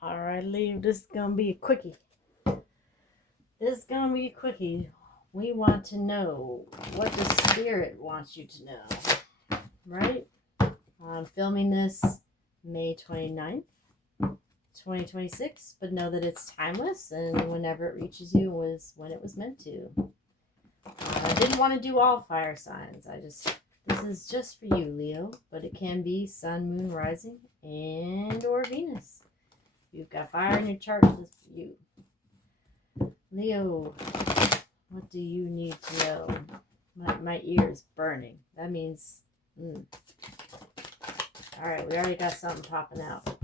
All right, Leo, this is going to be a quickie. This is going to be a quickie. We want to know what the spirit wants you to know, right? I'm filming this May 29th, 2026, but know that it's timeless and whenever it reaches you was when it was meant to. I didn't want to do all fire signs. This is just for you, Leo, but it can be sun, moon, rising, and or Venus. If you've got fire in your chart, this is for you. Leo, what do you need to know? My ear is burning. That means, all right, we already got something popping out.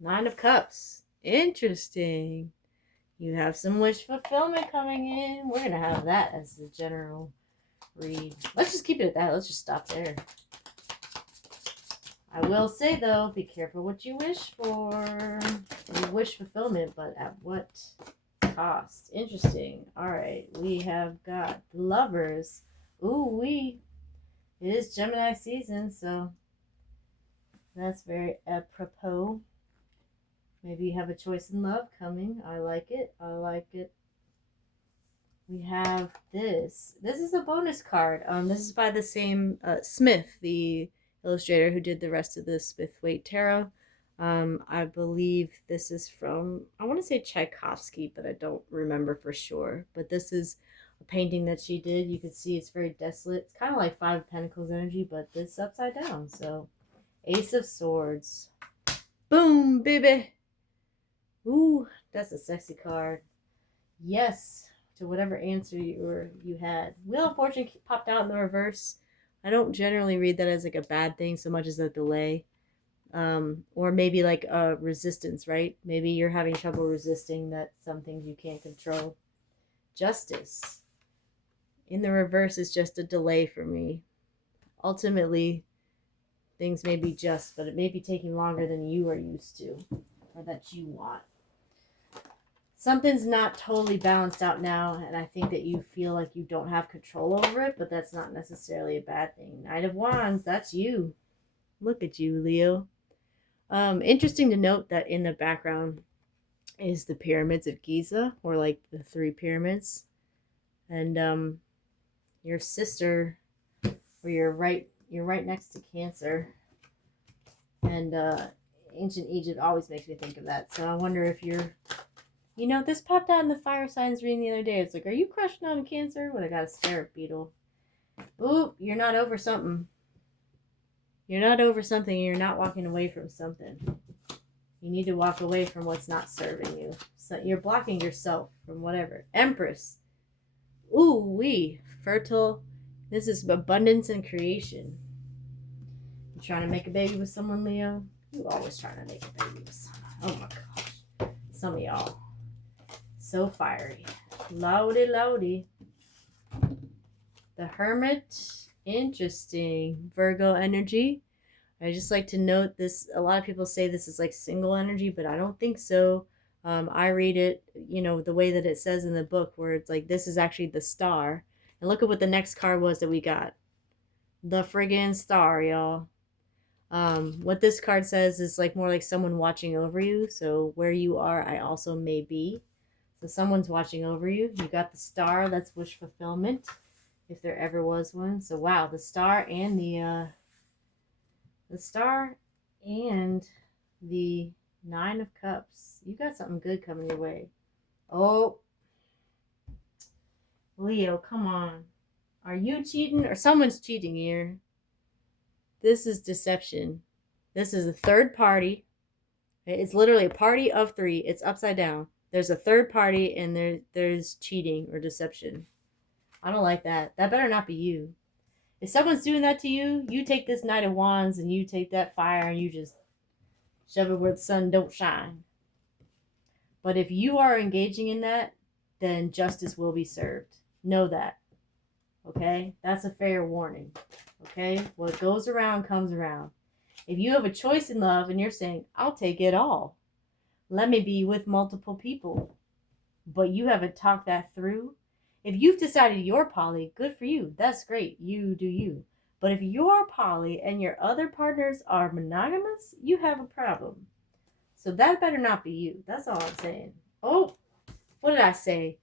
9 of Cups. Interesting. You have some wish fulfillment coming in. We're going to have that as the general read. Let's just keep it at that. Let's just stop there. I will say, though, be careful what you wish for. You wish fulfillment, but at what cost? Interesting. All right. We have got the Lovers. Ooh, it is Gemini season, so that's very apropos. Maybe you have a choice in love coming. I like it. I like it. We have this. This is a bonus card. This is by the same Smith, the illustrator who did the rest of the Smith-Waite Tarot. I believe this is from, I want to say Tchaikovsky, but I don't remember for sure. But this is a painting that she did. You can see it's very desolate. It's kind of like Five of Pentacles energy, but this upside down. So, Ace of Swords. Boom, baby. Ooh, that's a sexy card. Yes, to whatever answer you had. Wheel of Fortune popped out in the reverse. I don't generally read that as like a bad thing so much as a delay. Or maybe like a resistance, right? Maybe you're having trouble resisting that some things you can't control. Justice. In the reverse is just a delay for me. Ultimately, things may be just, but it may be taking longer than you are used to or that you want. Something's not totally balanced out now, and I think that you feel like you don't have control over it, but that's not necessarily a bad thing. Knight of Wands, that's you. Look at you, Leo. Interesting to note that in the background is the pyramids of Giza, or like the 3 pyramids. And your sister, or you're right next to Cancer. And ancient Egypt always makes me think of that. So I wonder if you're, this popped out in the fire signs reading the other day. It's like, are you crushing on Cancer? Well, I got a scarab beetle. Oop, you're not over something. You're not over something. You're not walking away from something. You need to walk away from what's not serving you. So you're blocking yourself from whatever. Empress. Ooh, wee. Fertile. This is abundance and creation. You trying to make a baby with someone, Leo? You always trying to make a baby with someone. Oh my gosh. Some of y'all. So fiery. Loudy. The Hermit. Interesting. Virgo energy. I just like to note this. A lot of people say this is like single energy, but I don't think so. I read it, the way that it says in the book, where it's like this is actually the star. And look at what the next card was that we got. The friggin' star, y'all. What this card says is like more like someone watching over you. So where you are, I also may be. So someone's watching over you. You got the star. That's wish fulfillment, if there ever was one. So wow, the star and the 9 of Cups. You got something good coming your way. Oh, Leo, come on. Are you cheating or someone's cheating here? This is deception. This is a third party. It's literally a party of 3. It's upside down. There's a third party and there's cheating or deception. I don't like that. That better not be you. If someone's doing that to you, you take this Knight of Wands and you take that fire and you just shove it where the sun don't shine. But if you are engaging in that, then justice will be served. Know that. Okay? That's a fair warning. Okay? What goes around comes around. If you have a choice in love and you're saying, I'll take it all. Let me be with multiple people. But you haven't talked that through. If you've decided you're poly, good for you. That's great. You do you. But if you're poly and your other partners are monogamous, you have a problem. So that better not be you. That's all I'm saying. Oh, what did I say?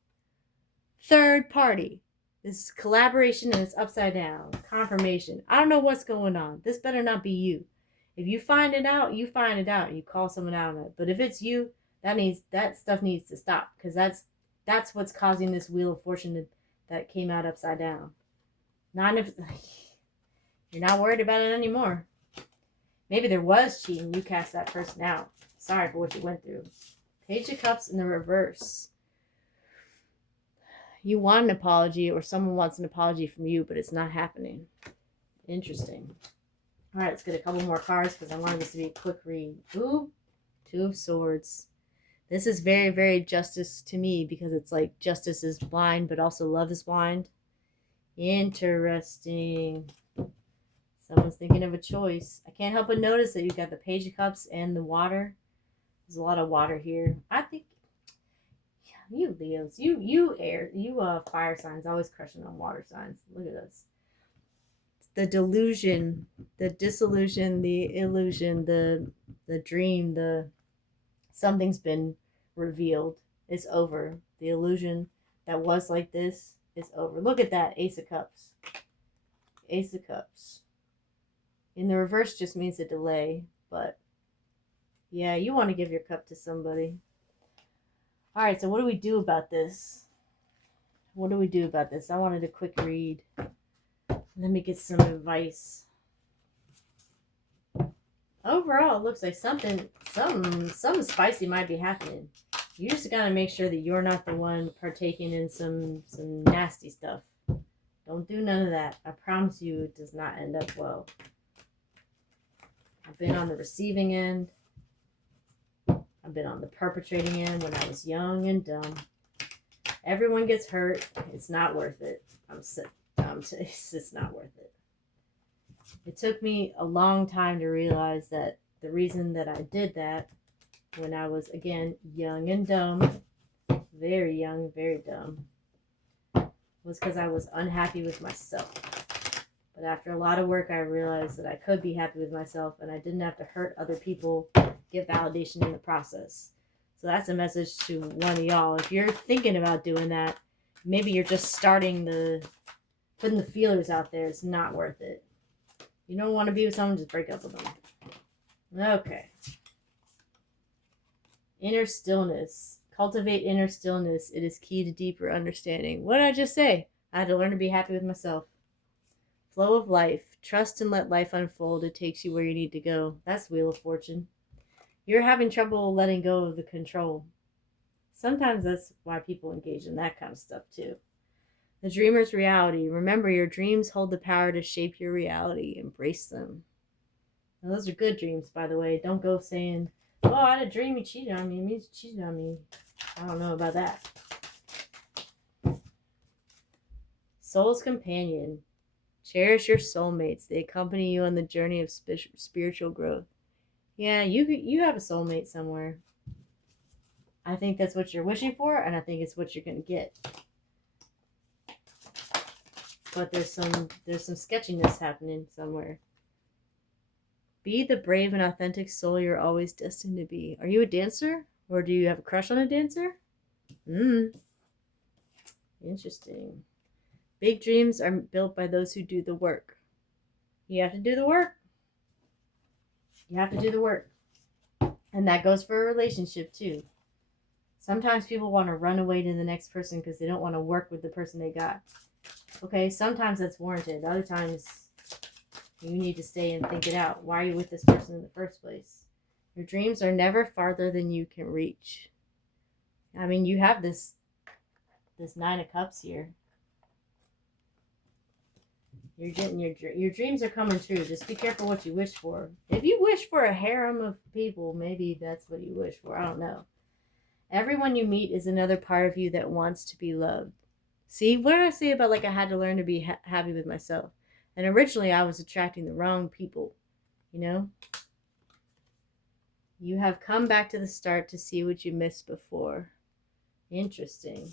Third party. This is collaboration and it's upside down. Confirmation. I don't know what's going on. This better not be you. If you find it out, you find it out. You call someone out on it. But if it's you, that stuff needs to stop, because that's what's causing this wheel of fortune that came out upside down. Not if you're not worried about it anymore. Maybe there was cheating. You cast that person out. Sorry for what you went through. Page of Cups in the reverse. You want an apology, or someone wants an apology from you, but it's not happening. Interesting. All right, let's get a couple more cards because I wanted this to be a quick read. Ooh, Two of Swords. This is very, very justice to me, because it's like justice is blind, but also love is blind. Interesting. Someone's thinking of a choice. I can't help but notice that you've got the Page of Cups and the water. There's a lot of water here. I think you Leos, you fire signs, always crushing on water signs. Look at this. The delusion, the disillusion, the illusion, the dream, something's been revealed. It's over. The illusion that was like this is over. Look at that, Ace of Cups. Ace of Cups. In the reverse just means a delay, but yeah, you want to give your cup to somebody. All right, so what do we do about this? What do we do about this? I wanted a quick read. Let me get some advice. Overall, it looks like something spicy might be happening. You just gotta make sure that you're not the one partaking in some nasty stuff. Don't do none of that. I promise you, it does not end up well. I've been on the receiving end. I've been on the perpetrating end when I was young and dumb. Everyone gets hurt. It's not worth it. It's not worth it. It took me a long time to realize that the reason that I did that when I was, again, young and dumb, very young, very dumb, was because I was unhappy with myself. But after a lot of work, I realized that I could be happy with myself and I didn't have to hurt other people, get validation in the process. So that's a message to one of y'all. If you're thinking about doing that, maybe you're just putting the feelers out there. It's not worth it. You don't want to be with someone, just break up with them. Okay. Inner stillness. Cultivate inner stillness. It is key to deeper understanding. What did I just say? I had to learn to be happy with myself. Flow of life. Trust and let life unfold. It takes you where you need to go. That's Wheel of Fortune. You're having trouble letting go of the control. Sometimes that's why people engage in that kind of stuff too. The dreamer's reality. Remember, your dreams hold the power to shape your reality. Embrace them. Now, those are good dreams, by the way. Don't go saying, oh, I had a dream you cheated on me. It means you cheated on me. I don't know about that. Soul's companion. Cherish your soulmates. They accompany you on the journey of spiritual growth. Yeah, you have a soulmate somewhere. I think that's what you're wishing for, and I think it's what you're going to get. But there's some sketchiness happening somewhere. Be the brave and authentic soul you're always destined to be. Are you a dancer? Or do you have a crush on a dancer? Interesting. Big dreams are built by those who do the work. You have to do the work. You have to do the work. And that goes for a relationship too. Sometimes people want to run away to the next person because they don't want to work with the person they got. Okay, sometimes that's warranted. Other times, you need to stay and think it out. Why are you with this person in the first place? Your dreams are never farther than you can reach. I mean, you have this Nine of Cups here. You're getting your dreams are coming true. Just be careful what you wish for. If you wish for a harem of people, maybe that's what you wish for. I don't know. Everyone you meet is another part of you that wants to be loved. See, what did I say about I had to learn to be happy with myself? And originally I was attracting the wrong people, you know? You have come back to the start to see what you missed before. Interesting.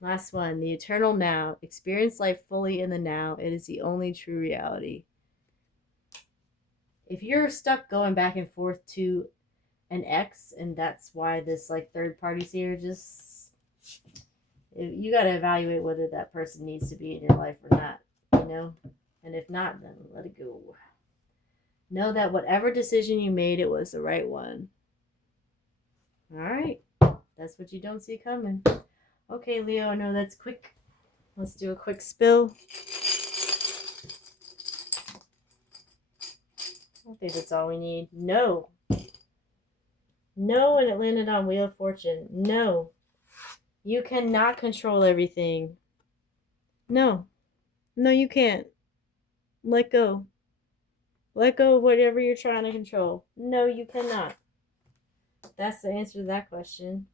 Last one, the eternal now. Experience life fully in the now. It is the only true reality. If you're stuck going back and forth to an ex, and that's why this like third party's here. Just you got to evaluate whether that person needs to be in your life or not, you know? And if not, then let it go. Know that whatever decision you made, it was the right one. All right. That's what you don't see coming. Okay, Leo, I know that's quick. Let's do a quick spill. I think that's all we need. No. No, and it landed on Wheel of Fortune. No. You cannot control everything. No. No, you can't. Let go. Let go of whatever you're trying to control. No, you cannot. That's the answer to that question.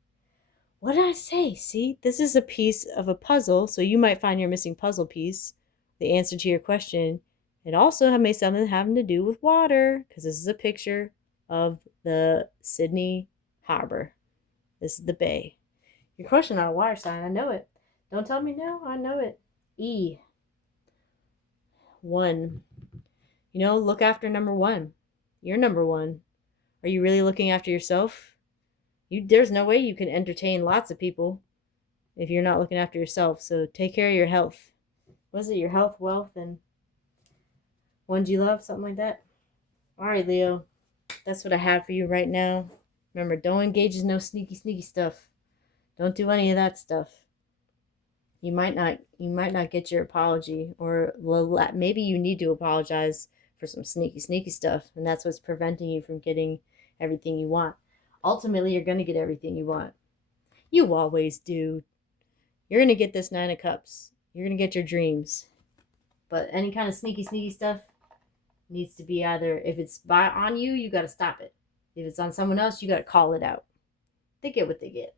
What did I say? See, this is a piece of a puzzle, so you might find your missing puzzle piece, the answer to your question. It also may something having to do with water, because this is a picture of the Sydney Harbor. This is the bay. Your question on a water sign, I know it. Don't tell me no, I know it. E. 1. You know, look after number 1. You're number 1. Are you really looking after yourself? There's no way you can entertain lots of people if you're not looking after yourself. So take care of your health. Was it your health, wealth, and ones you love? Something like that? All right, Leo. That's what I have for you right now. Remember, don't engage in no sneaky stuff. Don't do any of that stuff. You might not get your apology, or maybe you need to apologize for some sneaky stuff, and that's what's preventing you from getting everything you want. Ultimately, you're going to get everything you want. You always do. You're going to get this 9 of Cups. You're going to get your dreams. But any kind of sneaky stuff needs to be either, if it's on you, you got to stop it. If it's on someone else, you got to call it out. They get what they get.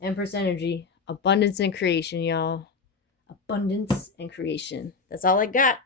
Empress energy. Abundance and creation, y'all. Abundance and creation. That's all I got.